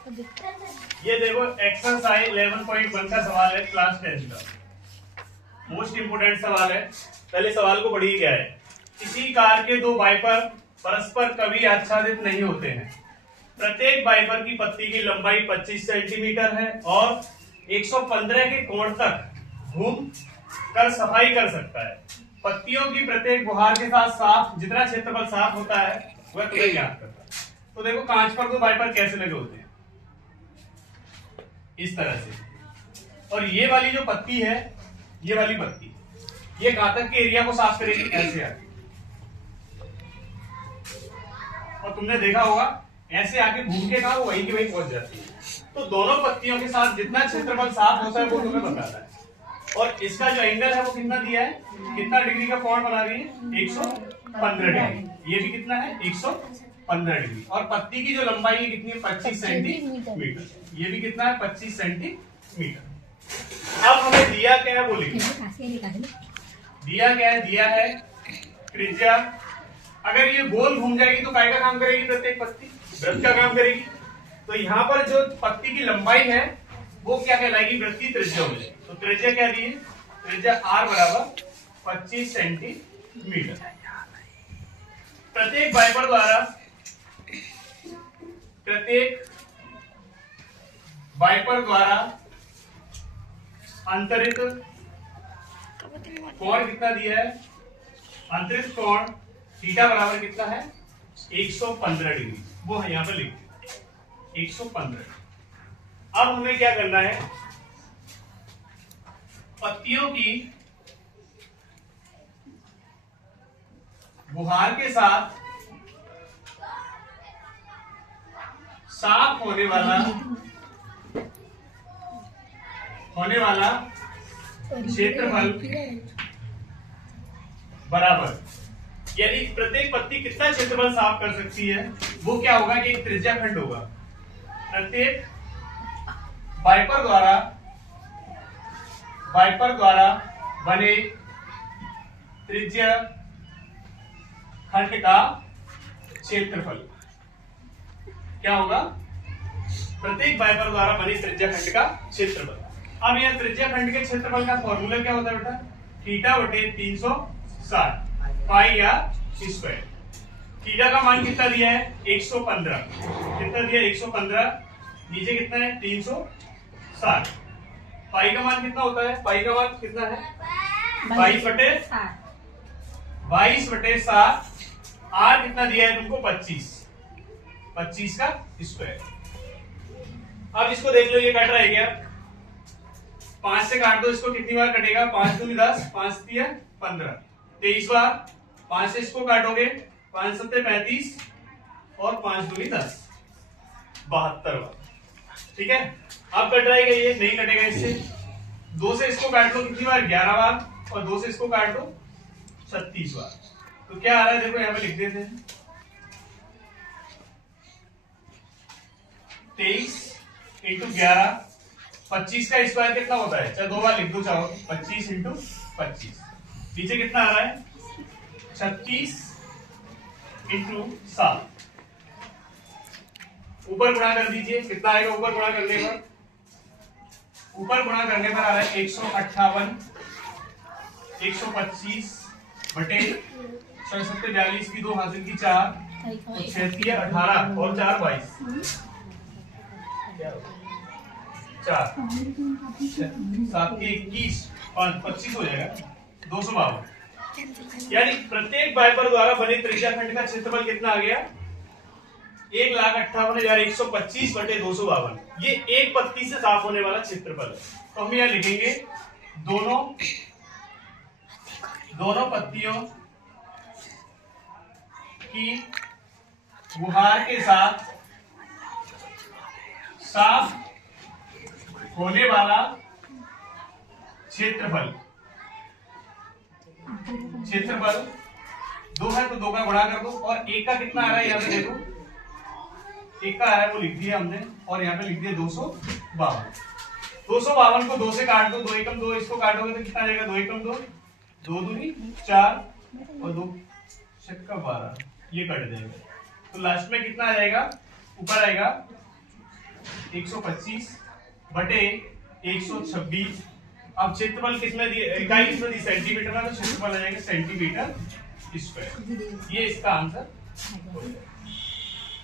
ये देखो एक्सरसाइज 11.1 का सवाल है क्लास 10 का। मोस्ट इंपोर्टेंट सवाल है। पहले सवाल को पढ़िए क्या है। किसी कार के दो वाइपर परस्पर कभी आच्छादित नहीं होते हैं। प्रत्येक वाइपर की पत्ती की लंबाई 25 सेंटीमीटर है और 115 के कोण तक घूम कर सफाई कर सकता है। पत्तियों की प्रत्येक बुहार के साथ साफ जितना क्षेत्रफल साफ होता है वह तुम्हें ज्ञात करता है। तो देखो कांच पर दो वाइपर कैसे लगे होते हैं, इस तरह से। और ये वाली जो पत्ती है, ये वाली पत्ती, ये घातक के एरिया को साफ करेगी ऐसे आके, और तुमने देखा होगा ऐसे आके घूम के कहा वहीं के वहीं पहुंच जाती है। तो दोनों पत्तियों के साथ जितना क्षेत्रफल साफ होता है वो तुम्हें बताता है। और इसका जो एंगल है वो कितना दिया है, कितना डिग्री का कोण बना रही है, 115 डिग्री। ये भी कितना है, 115 डिग्री। और पत्ती की जो लंबाई है कितनी है, 25 सेंटीमीटर। ये भी कितना है, 25 सेंटीमीटर। अब हमें दिया क्या है वो लिखिए। दिया क्या है, दिया है त्रिज्या। अगर ये गोल घूम जाएगी तो काय का काम करेगी, प्रत्येक पत्ती वृत्त का काम करेगी। तो यहाँ पर जो पत्ती की लंबाई है वो क्या कहलाएगी, वृत्तीय त्रिज्या हो जाएगी। तो त्रिज्या क्या दी है, त्रिज्या r बराबर 25 सेंटीमीटर। प्रत्येक वाइपर द्वारा अंतरित कोण कितना दिया है, अंतरित कोण थीटा बराबर कितना है, 115 डिग्री। वो है यहां पर लिख दिया 115। अब हमें क्या करना है, पत्तियों की बुहार के साथ साफ होने वाला क्षेत्रफल बराबर, यानी प्रत्येक पत्ती कितना क्षेत्रफल साफ कर सकती है वो क्या होगा कि एक त्रिज्या खंड होगा। प्रत्येक वाइपर द्वारा बने त्रिज्या खंड का क्षेत्रफल क्या होगा, प्रत्येक वाइपर द्वारा बने त्रिज्या खंड का क्षेत्रफल। अब यह त्रिज्या खंड के क्षेत्रफल का फॉर्मूला क्या होता है बेटा, थीटा बटे 360 पाई या स्क्वायर। थीटा का मान कितना दिया है, 115। कितना दिया, 115। नीचे कितना है, 360। पाई का मान कितना होता है, पाई का मान कितना है, 22 बटे 7। आर कितना दिया है तुमको, 25 का स्क्वायर। अब इसको देख लो, ये कट रहा है क्या, 5 से काट दो इसको, कितनी बार कटेगा, 5 दूनी 10, 5 3 15, 23 बार। 5 से इसको काटोगे, 5 7 35 और 5 दूनी 10, 72 बार। ठीक है, अब कट रहेगा, ये नहीं कटेगा इससे। 2 से इसको काट लो, कितनी बार, 11 बार। और 2 से इसको काट दो, 36 बार। तो क्या आ रहा है देखो, यहां पे लिख देते हैं 23 इंटू 11, 25 का स्क्वायर कितना होता है, चाहे 2 बार लिख दो चाहो, 25 इंटू 25। नीचे कितना आ रहा है, 36 इंटू 7। ऊपर गुणा कर दीजिए, कितना आएगा ऊपर गुणा करने पर, ऊपर गुणा करने पर आ रहा है 158, 125 बटे 42 की 2 हासिल की 4, 36 18 और 4 22, 4 7 के 21, 5 25 हो जाएगा, 252। यानी प्रत्येक वाइपर द्वारा बने त्रिज्या खंड का क्षेत्रफल कितना आ गया, 1,58,125 बटे 252। ये एक पत्ती से साफ होने वाला क्षेत्रफल है। तो हम यहां लिखेंगे दोनों पत्तियों की बुहार के साथ साफ होने वाला क्षेत्रफल 2 है तो 2 का गुणा कर दो। और 1 का कितना आ रहा है, यहाँ पे देखो 1 का आ रहा है, वो लिख दिया हमने। और यहाँ पे लिख दिया 252। 252 को 2 से काट दो, 2 एकम 2, इसको काटोगे तो कितना आ जाएगा, 2 एकम 2, 2 दूनी 4 और 2 छक्का 12, ये कट जाएगा। तो लास्ट में कितना आ जाएगा, ऊपर आएगा 125 बटे 126। अब क्षेत्रफल कितना दिया, इकाई कितना दी, सेंटीमीटर है, तो क्षेत्रफल आ जाएगा सेंटीमीटर स्क्वायर। ये इसका आंसर हो जाएगा।